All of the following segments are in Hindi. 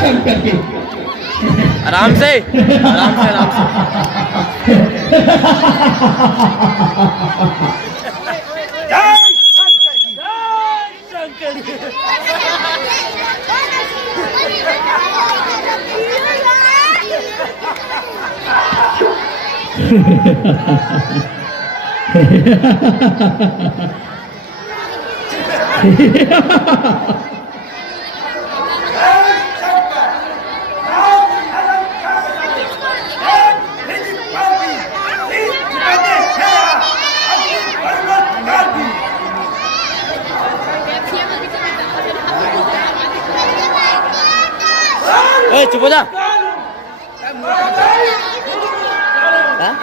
शंकर की। आराम से आराम से आराम से। जय शंकर की, जय शंकर की। ए चुप हो जा। हाँ?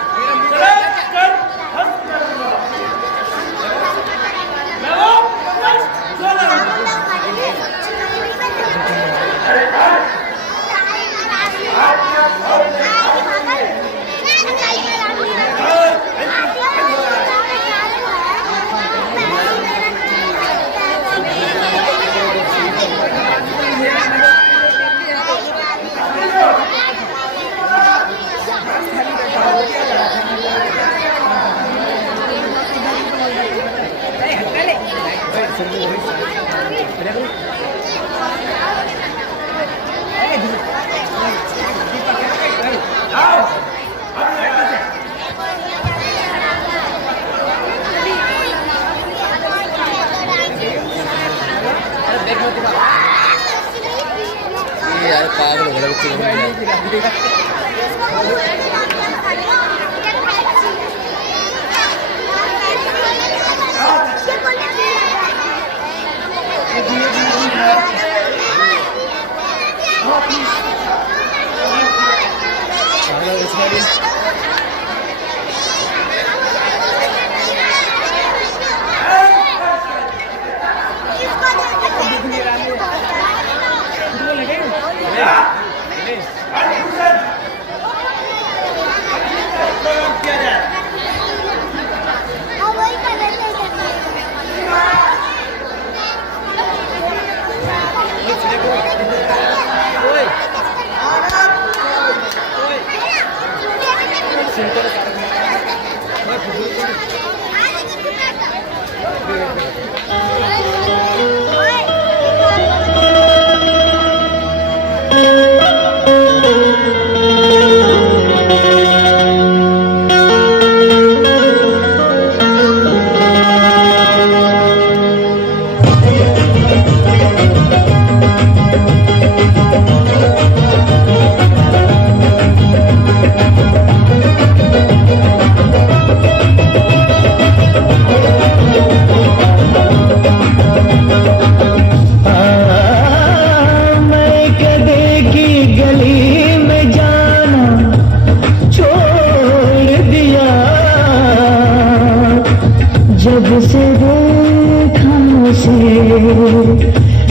यार पागल हो गया बच्चे।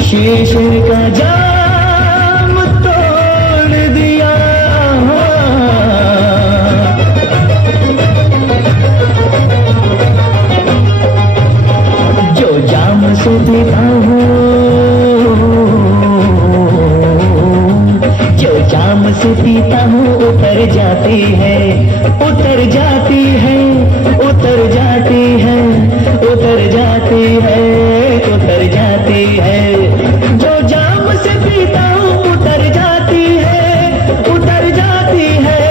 शीशे का जाम तोड़ दिया, जो जाम से पीता हूँ, जो जाम से पीता हूँ उतर जाती है, उतर जाती है, उतर जाती है, उतर जाती है, उतर जाती है। जो जाम से पीता हूँ उतर जाती है, उतर जाती है,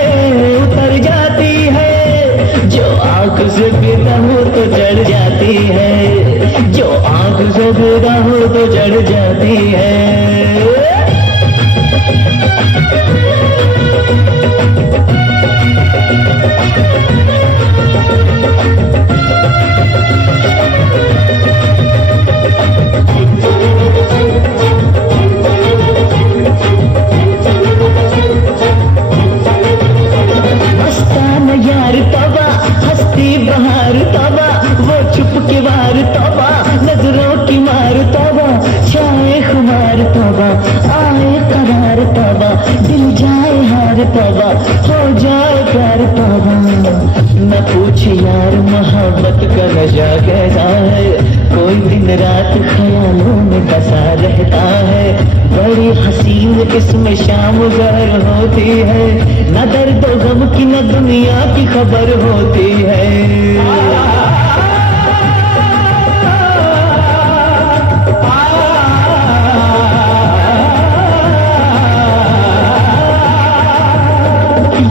उतर जाती है। जो आँख से पीता हूँ तो चढ़ जाती है, जो आँख से पीता हूँ तो चढ़ जाती है। तौबा हो जाए प्यार तौबा। न पूछ यार मोहब्बत का नशा कैसा है, कोई दिन रात ख्यालों में बसा रहता है। बड़ी हसीन इसमें शाम ज़हर होती है, न दर्द गम की न दुनिया की खबर होती है।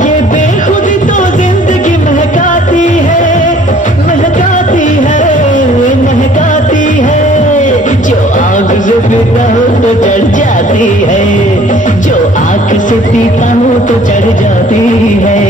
ये बेखुदी तो जिंदगी महकाती है, महकाती है, महकाती है। जो आग से पीता हो तो चढ़ जाती है, जो आंख से पीता हो तो चढ़ जाती है।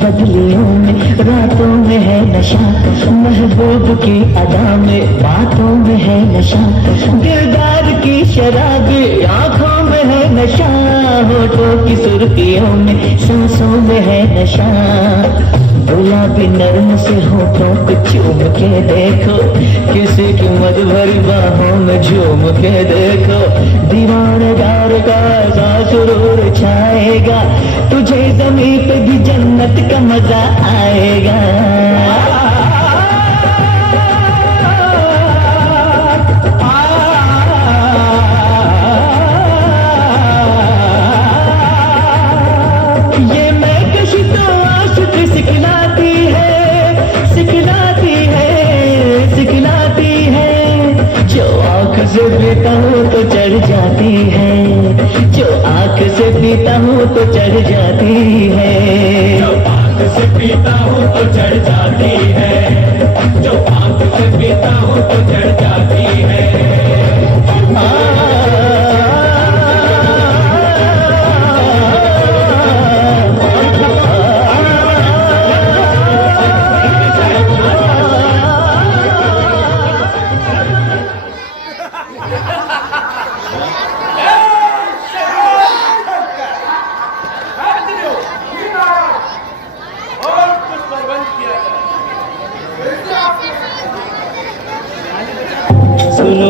बदलियों में रातों में है नशा, महबूब की अदा में बातों में है नशा, दिलदार की शराबी आंखों में है नशा, होठों की सुर्खियों में सांसों में है नशा। गुलाबी नरम से होठों को चूम के देखो, किसी की मत भरी बाहों में झूम के देखो, दीवानदार का ऐसा सुरूर छाएगा, तुझे ज़मीं पे भी जन्नत का मजा आएगा। ये मैं कशी तो आशिक सिखलाती है, सिखलाती है, सिखलाती है। जो आँख से पीता हूँ तो चढ़ जाती है, जो आँख से पीता हूँ तो चढ़ जाती है, जो आँख से पीता हूँ तो चढ़ जाती है, जो आँख से पीता हूँ तो चढ़ जाती है। सुनो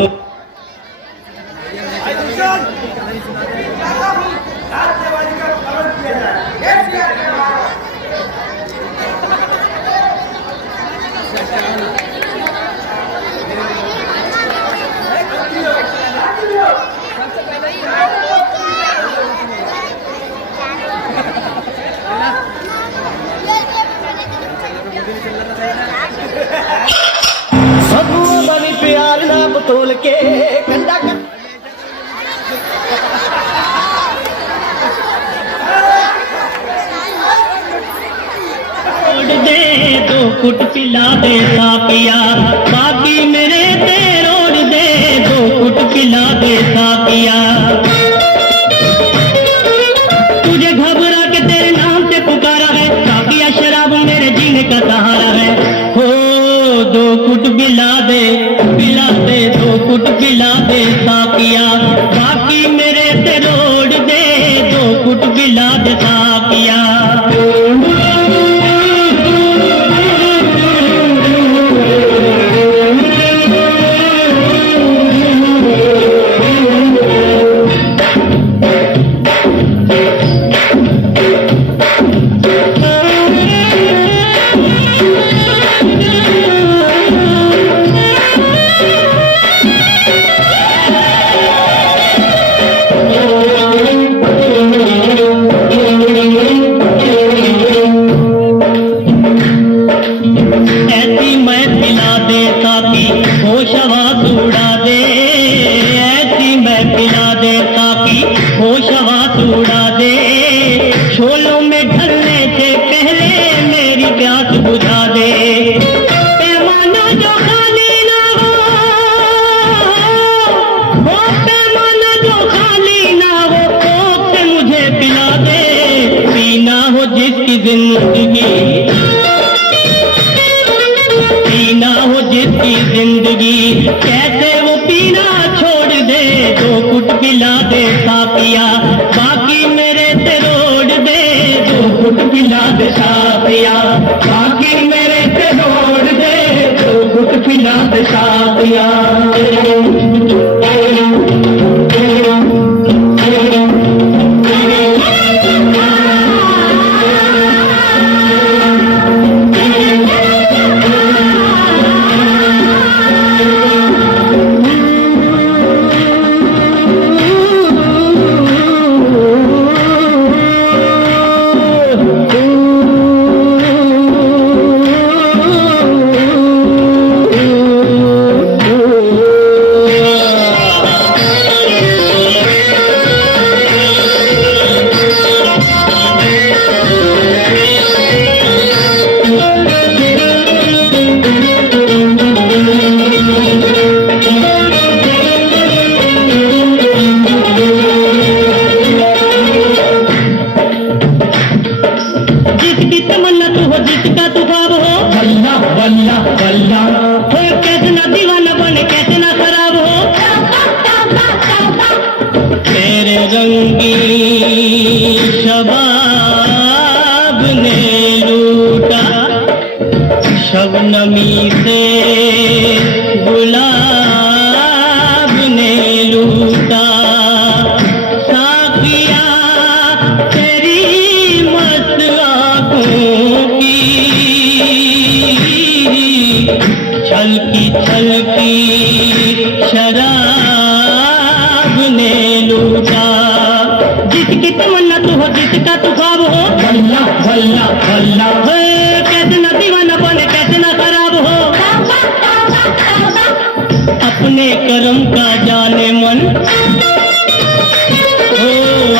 सब बनी प्यार ना बतोल के कंधा कर दे, दो कुट पिला दे सापिया, बाकी मेरे ते रोड दे, दो कुट पिला दे सापिया। तुझे घबरा के तेरे नाम से पुकारा है, सापिया शराब मेरे जीने का सहारा है। हो दो कुट पिला दे, पिला दे, दो कुट पिला दे सापिया, बाकी मेरे ते रोड दे, दो कुट पिला दे सापिया। ऐसी मैं पिला दे ताकि होश आवाज़ उड़ा दे, ऐसी मैं पिला दे ताकि होश आवाज़ उड़ा दे, शोलों में ढलने से पहले मेरी प्यास बुझा दे। पैमाना जो खाली ना हो, वो पैमाना जो खाली ना हो, कोक से मुझे पिला दे, पीना हो जिसकी जिंदगी, पीना हो जिसकी जिंदगी कैसे वो पीना छोड़ दे, 2 घुट पिला दे साथिया, बाकी मेरे से रोड दे, 2 घुट पिला दे साथिया, बाकी मेरे से रोड दे, 2 घुट पिला दे साथिया। शबाब ने लूटा, शबनमी से गुलाब ने लूटा, साकिया तेरी मस्त आँखों की छलकी छलकी शराब ने लूटा। जिसकी तमन्ना तू हो, जिसका तू ख्वाब हो, भल्ला भल्ला भल्ला, कैसे न दीवाना बने, कैसे न खराब हो, अपने करम का जाने मन, हो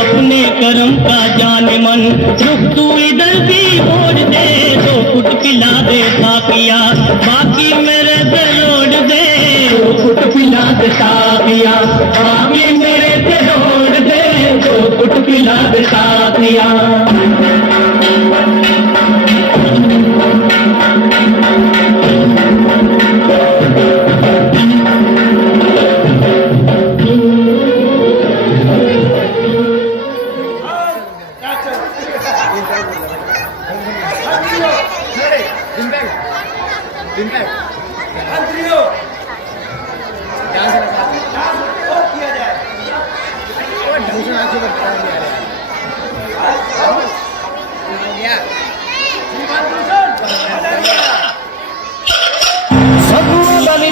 अपने करम का जाने मन, रुख तू इधर भी मोड़ दे, 2 घुट पिला दे साकिया, बाकी मेरे से रोड दे, 2 घुट पिला दे साकिया, बाकी मेरे से रोड दे, 2 घुट पिला दे साकिया।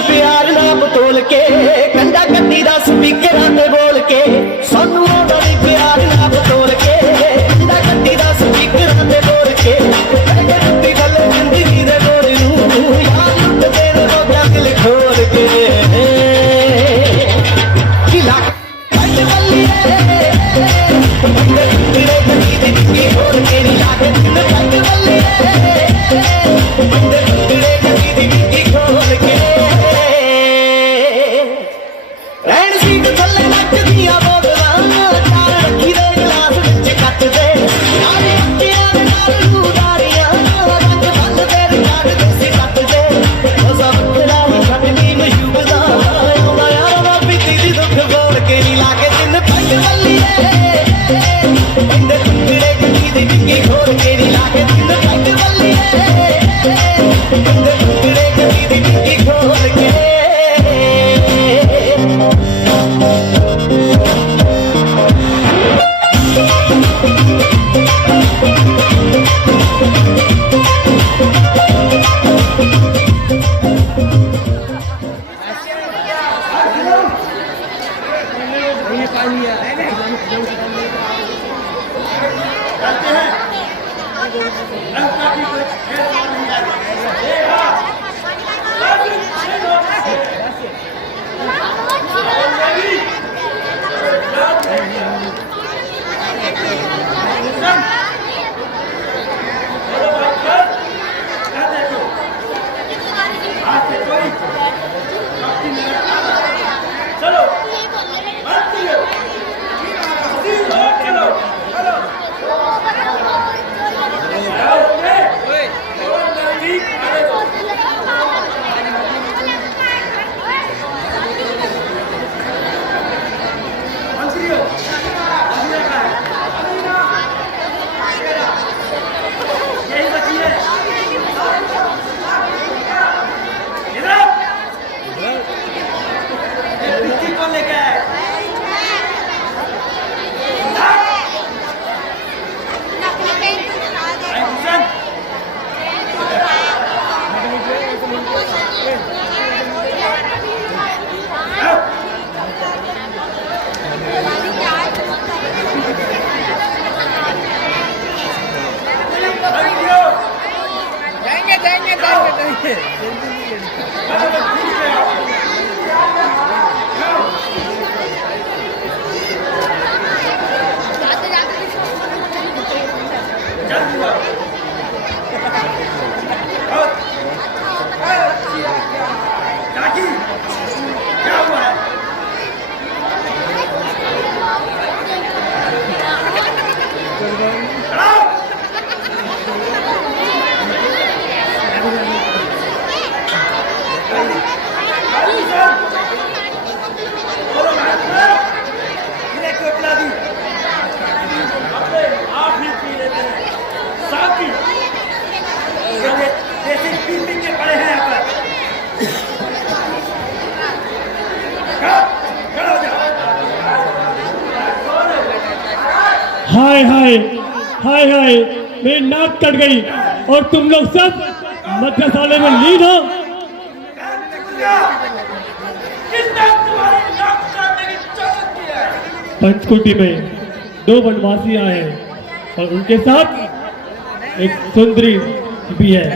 प्यार नाम तोल के कंधा कट्टी दा स्पीकरां ते बोल के, सानू बड़ी प्यार नाम तोल के कंधा कट्टी दा स्पीकरां ते बोल के, रुट्टी गल जिंदगी दे मोड़ नू यार लुट दे रोजा दिल खोल के, किला कट बल्लिए बंदे टुकड़े कटी दी की खोल के नी लागे दिल कट बल्लिए बंदे टुकड़े कटी दी की खोल के, हाय हाय हाय हाय, मेरी नाक कट गई और तुम लोग सब मद्यसाले में लीन हो। किसने तुम्हारी नाक काटने की जरूरत की है? पंचकुटी में 2 वनवासी आए हैं और उनके साथ एक सुंदरी भी है।